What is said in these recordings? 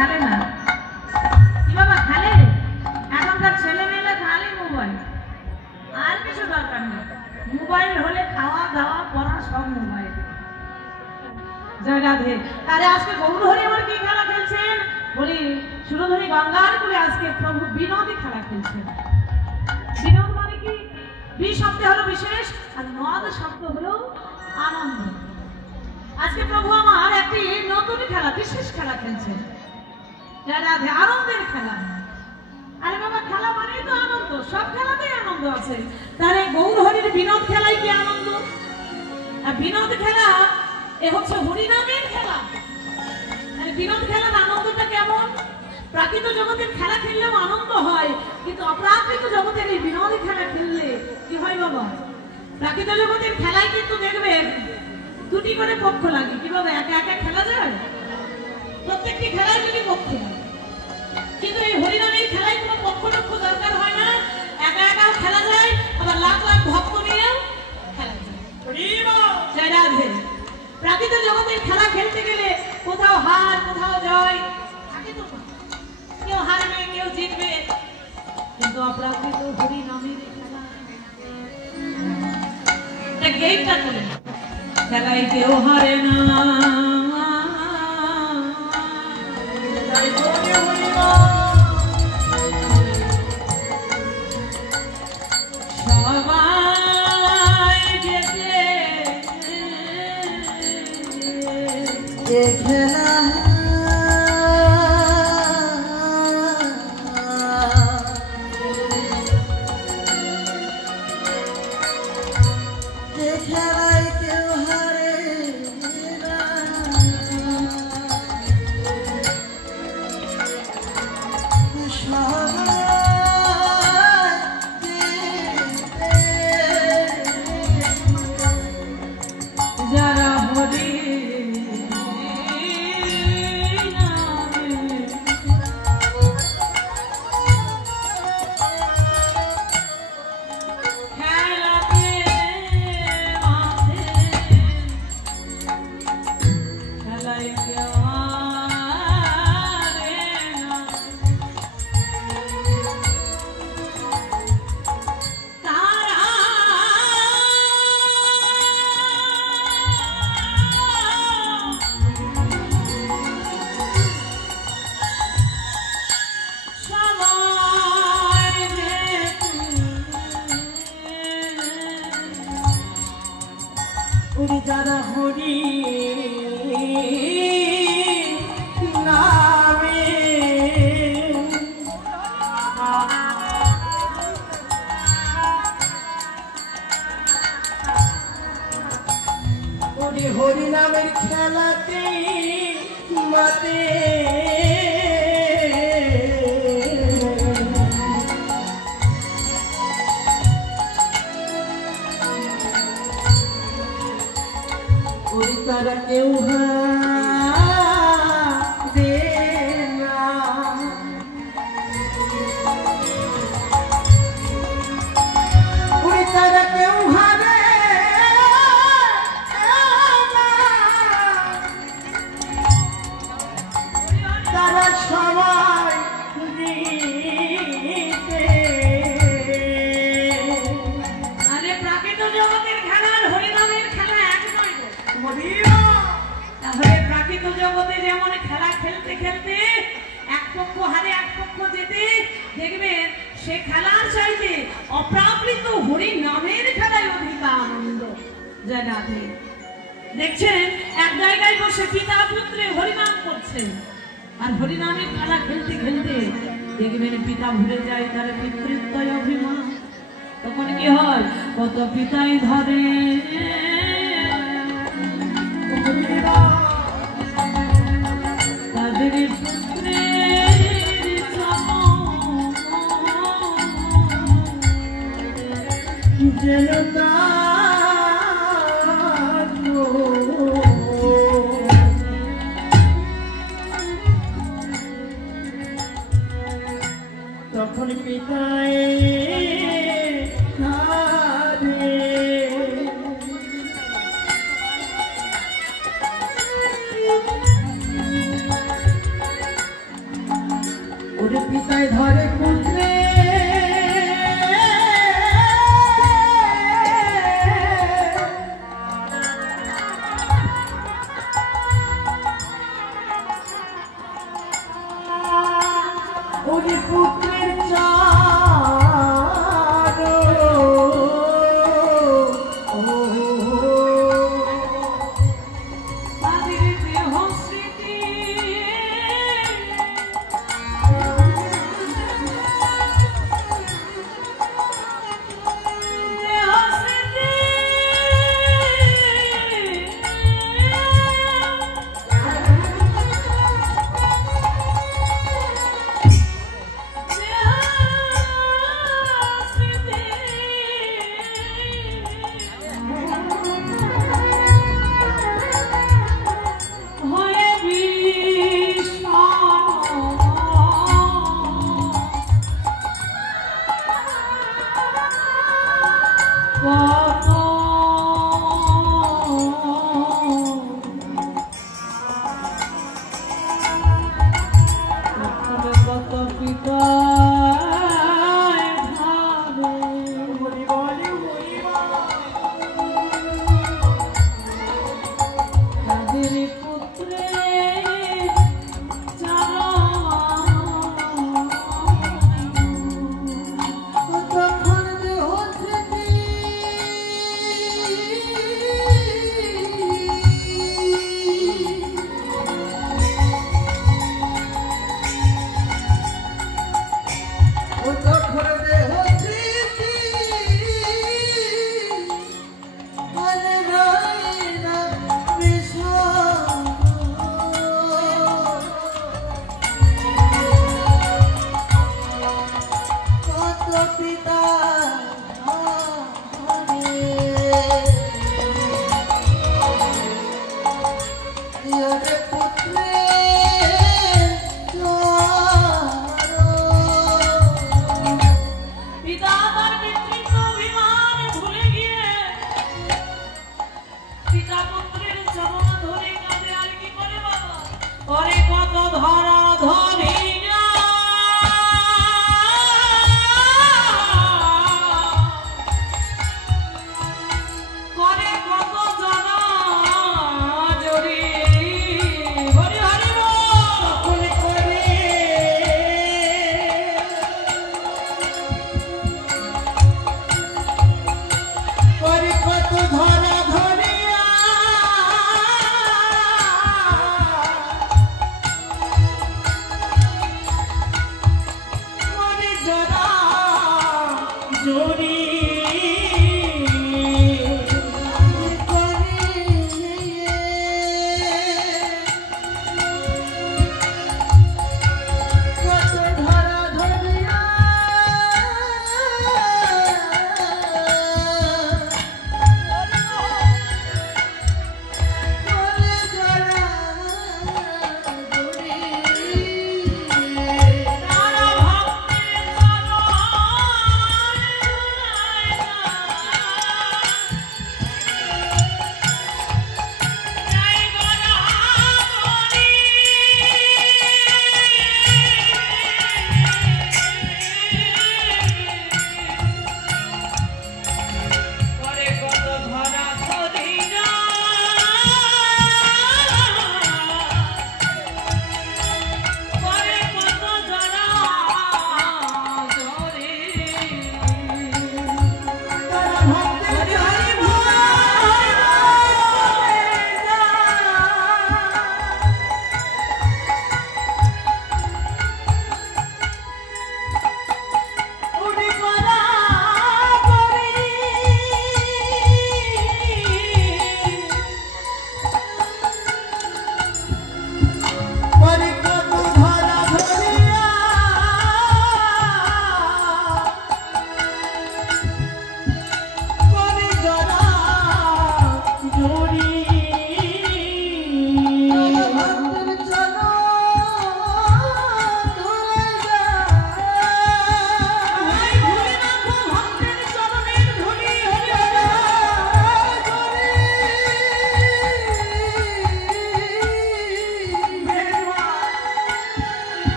খেলে না। কি বাবা খেলে? এখনকার ছেলে মেয়েরা খালি মোবাইল, আর কিছু দরকার নেই। মোবাইল হলে খাওয়া দাওয়া পড়া সব মোবাইল। জয় রাধে। আরে আজকে গৌরহরি আমার কি খেলা খেলছেন? বলি সুরধরি গঙ্গার করে আজকে প্রভু বিনোদী খেলা খেলছেন। বিনোদ মানে কি? বি শব্দ হলো বিশেষ, আর নদ শব্দ হলো আনন্দ। আজকে প্রভু আমার একটি নতুন খেলা, বিশেষ খেলা খেলছেন। জয় রাধে। আনন্দের খেলা। আরে বাবা খেলা মানেই তো আনন্দ, সব খেলাতেই আনন্দ আছে। তাহলে গৌরহরির বিনোদ খেলাই কি আনন্দ? আর বিনোদ খেলা এ হচ্ছে হরিনামের খেলা। বিনোদ খেলার আনন্দটা কেমন? প্রাকৃত জগতের খেলা খেললেও আনন্দ হয়, কিন্তু অপ্রাকৃত জগতের এই বিনোদ খেলা খেললে কি হয় বাবা? প্রাকৃত জগতের খেলায় কিন্তু দেখবেন দুটি করে পক্ষ লাগে। কিভাবে? একা একা খেলা যায়? প্রত্যেকটি খেলায় দুটি পক্ষ লাগে, কিন্তু এই হরিনামের খেলায় কোনো পক্ষ টক্ষ দরকার হয় না। একা একাও খেলা যায়, আবার লাখ লাখ ভক্ত নিয়েও খেলা যায়। জয় রাধে। প্রাকৃত জগতের খেলা খেলতে গেলে কোথাও হার কোথাও জয় থাকে তো, কেউ হারবে কেউ জিতবে। কিন্তু অপ্রাকৃত হরিনামের খেলা গেমটা চলে, খেলায় কেউ হারে না। সবাই যেতে খেলা যারা হরি নামে ওরে হরি নামের খেলাতে মাতে তারা কেউ দে না। তারা কেউ হারে তারা সবাই দিতে। আরে প্রাকৃত জগতের খেলা আর হরিনামের খেলা এক নয়। তাহলে প্রাকৃত জগতে যেমন খেলা খেলতে খেলতে এক পক্ষ হারে এক পক্ষ যেতে, দেখবেন সে খেলার চাইতে অপ্রাকৃত হরি নামের খেলায় অধিক আনন্দ। জয় রাধে। দেখছেন এক জায়গায় বসে পিতা পুত্রে হরিনাম করছেন, আর হরিনামের খেলা খেলতে খেলতে দেখবেন পিতা ভুলে যায় তার পিতৃত্বয় অভিমান। তখন কি হয়? কত পিতাই ধরে তাদের পুত্রের যেন তখন পিতায় বিষয় ধরে পুত্রে ওরে পুত্রের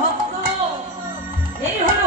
ভক্ত এই হলো